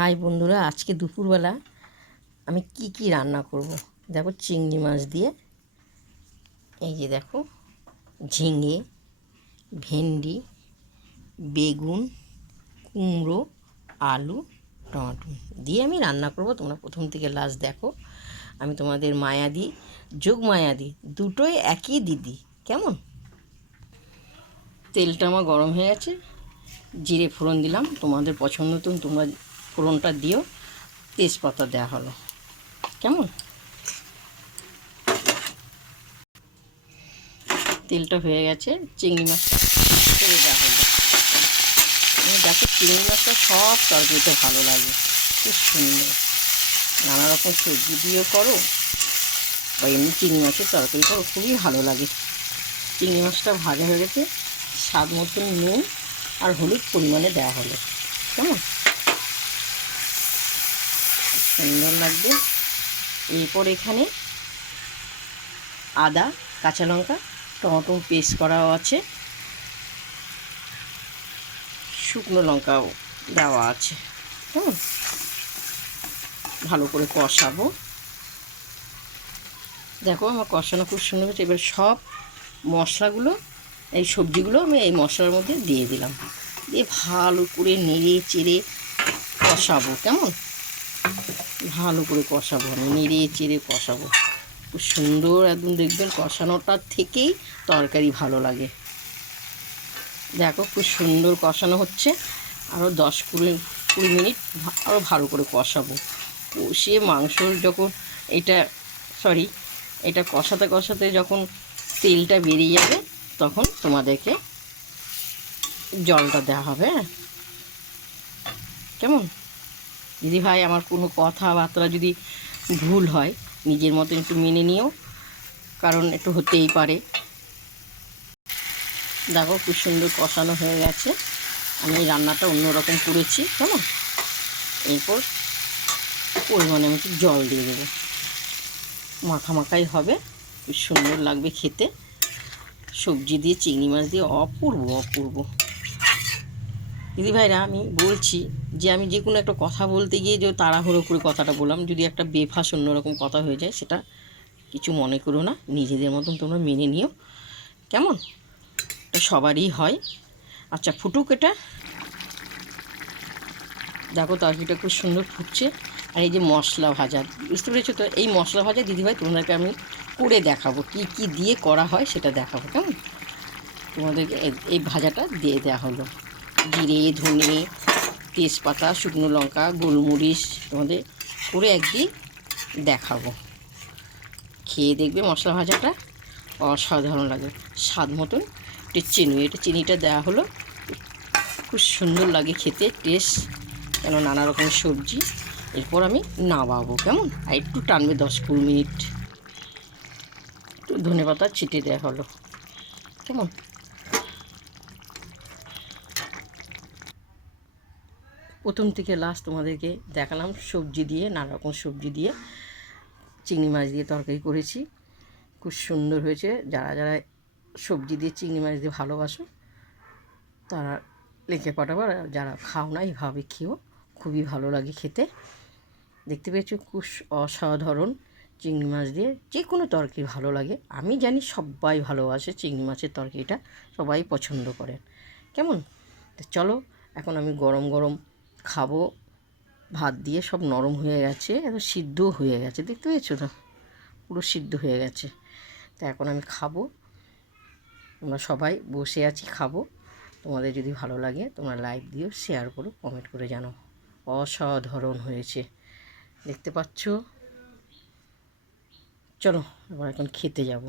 High বন্ধুরা, আজকে দুপুরবেলা আমি কি রান্না করব দেখো। চিংড়ি মাছ দিয়ে, এই যে দেখো, ঝিঙে, ভেন্ডি, বেগুন, কুমড়ো, আলু, টমেটো দিয়ে আমি রান্না করব। তোমরা প্রথম থেকে লাস্ট দেখো। আমি তোমাদের মায়াদি, যোগ মায়াদি দুটোই একই দিদি। কেমন? তেলটা আমার গরম হয়ে গেছে, জিরে ফোড়ন দিলাম, তোমাদের পছন্দ তো তোমরা ফোড়নটা দিও। তেজপাতা দেওয়া হলো। কেমন? তেলটা হয়ে গেছে, চিংড়ি মাছটা ছেড়ে দেওয়া হলো। দেখো, চিংড়ি মাছটা সব তরকারিতে ভালো লাগে, খুব সুন্দর। নানা রকম সবজি দিয়েও করো বা এমনি চিংড়ি মাছের তরকারি করো, খুবই ভালো লাগে। চিংড়ি মাছটা ভাজা হয়ে গেছে, স্বাদ মতন নুন আর হলুদ পরিমাণে দেওয়া হলো। কেমন? সুন্দর লাগবে। এরপর এখানে আদা, কাঁচা লঙ্কা, টমেটো পেস্ট করাও আছে, শুকনো লঙ্কাও দেওয়া আছে। কেমন? ভালো করে কষাবো। দেখো, আমার কষানো খুব সুন্দর হচ্ছে। এবার সব মশলাগুলো, এই সবজিগুলো আমি এই মশলার মধ্যে দিয়ে দিলাম, দিয়ে ভালো করে নেড়ে চেড়ে কষাবো। কেমন? ভালো করে কষাবো, আমি নেড়ে চেড়ে কষাবো। খুব সুন্দর একদম, দেখবেন কষানোটার থেকেই তরকারি ভালো লাগে। দেখো, খুব সুন্দর কষানো হচ্ছে। আরও 10-20 মিনিট আরও ভালো করে কষাবো। কষিয়ে মাংস যখন এটা কষাতে কষাতে যখন তেলটা বেরিয়ে যাবে, তখন তোমাদেরকে জলটা দেওয়া হবে। কেমন? দিদি ভাই, আমার কোনো কথাবার্তা যদি ভুল হয় নিজের মতন একটু মেনে নিও, কারণ একটু হতেই পারে। দেখো, খুব সুন্দর কষানো হয়ে গেছে। আমি এই রান্নাটা অন্যরকম করেছি। কেমন? এরপর পরিমাণে আমি একটু জল দিয়ে দেবো, মাখাই হবে, খুব সুন্দর লাগবে খেতে। সবজি দিয়ে, চিংড়ি মাছ দিয়ে অপূর্ব অপূর্ব। দিদিভাইরা, আমি বলছি যে আমি যে কোনো একটা কথা বলতে গিয়ে যে তাড়াহুড়ো করে কথাটা বললাম, যদি একটা বেফাস অন্যরকম কথা হয়ে যায়, সেটা কিছু মনে করো না, নিজেদের মতন তোমরা মেনে নিও। কেমন? এটা সবারই হয়। আচ্ছা, ফুটুক এটা। দেখো, তরকারিটা খুব সুন্দর ফুটছে। আর এই যে মশলা ভাজা, বুঝতে পেরেছো তো? এই মশলা ভাজা দিদিভাই তোমাদেরকে আমি করে দেখাবো, কি দিয়ে করা হয় সেটা দেখাবো। কেমন? তোমাদেরকে এই ভাজাটা দিয়ে দেওয়া হলো। জিরে, ধনে, তেজপাতা, শুকনো লঙ্কা, গোলমরিচ তোমাদের করে একদিন দেখাবো। খেয়ে দেখবে মশলা ভাজাটা অসাধারণ লাগে। স্বাদ মতন একটু চিনিটা দেওয়া হলো, খুব সুন্দর লাগে খেতে, টেস্ট। কেন, নানা রকমের সবজি। এরপর আমি নামাবো। কেমন? আর একটু টানবে 10-20 মিনিট। একটু ধনেপাতা ছিটে দেওয়া হলো। কেমন? প্রথম থেকে লাস্ট তোমাদেরকে দেখালাম সবজি দিয়ে, নানা রকম সবজি দিয়ে চিংড়ি মাছ দিয়ে তরকারি করেছি, খুব সুন্দর হয়েছে। যারা যারা সবজি দিয়ে চিংড়ি মাছ দিয়ে ভালোবাসো তারা লিখে পাঠাবো, আর যারা খাও না এইভাবে খেও, খুবই ভালো লাগে খেতে। দেখতে পেয়েছো, খুব অসাধারণ। চিংড়ি মাছ দিয়ে যে কোনো তরকারি ভালো লাগে। আমি জানি সবাই ভালোবাসে চিংড়ি মাছের তরকারিটা, সবাই পছন্দ করেন। কেমন? তো চলো, এখন আমি গরম গরম খাবো। ভাত দিয়ে সব নরম হয়ে গেছে, এত সিদ্ধও হয়ে গেছে, দেখতে পেয়েছো তো? পুরো সিদ্ধ হয়ে গেছে। তো এখন আমি খাবো। আমরা সবাই বসে আছি, খাবো। তোমাদের যদি ভালো লাগে তোমরা লাইক দিও, শেয়ার করো, কমেন্ট করে জানাও। অসাধারণ হয়েছে, দেখতে পাচ্ছ? চলো, এবার এখন খেতে যাব।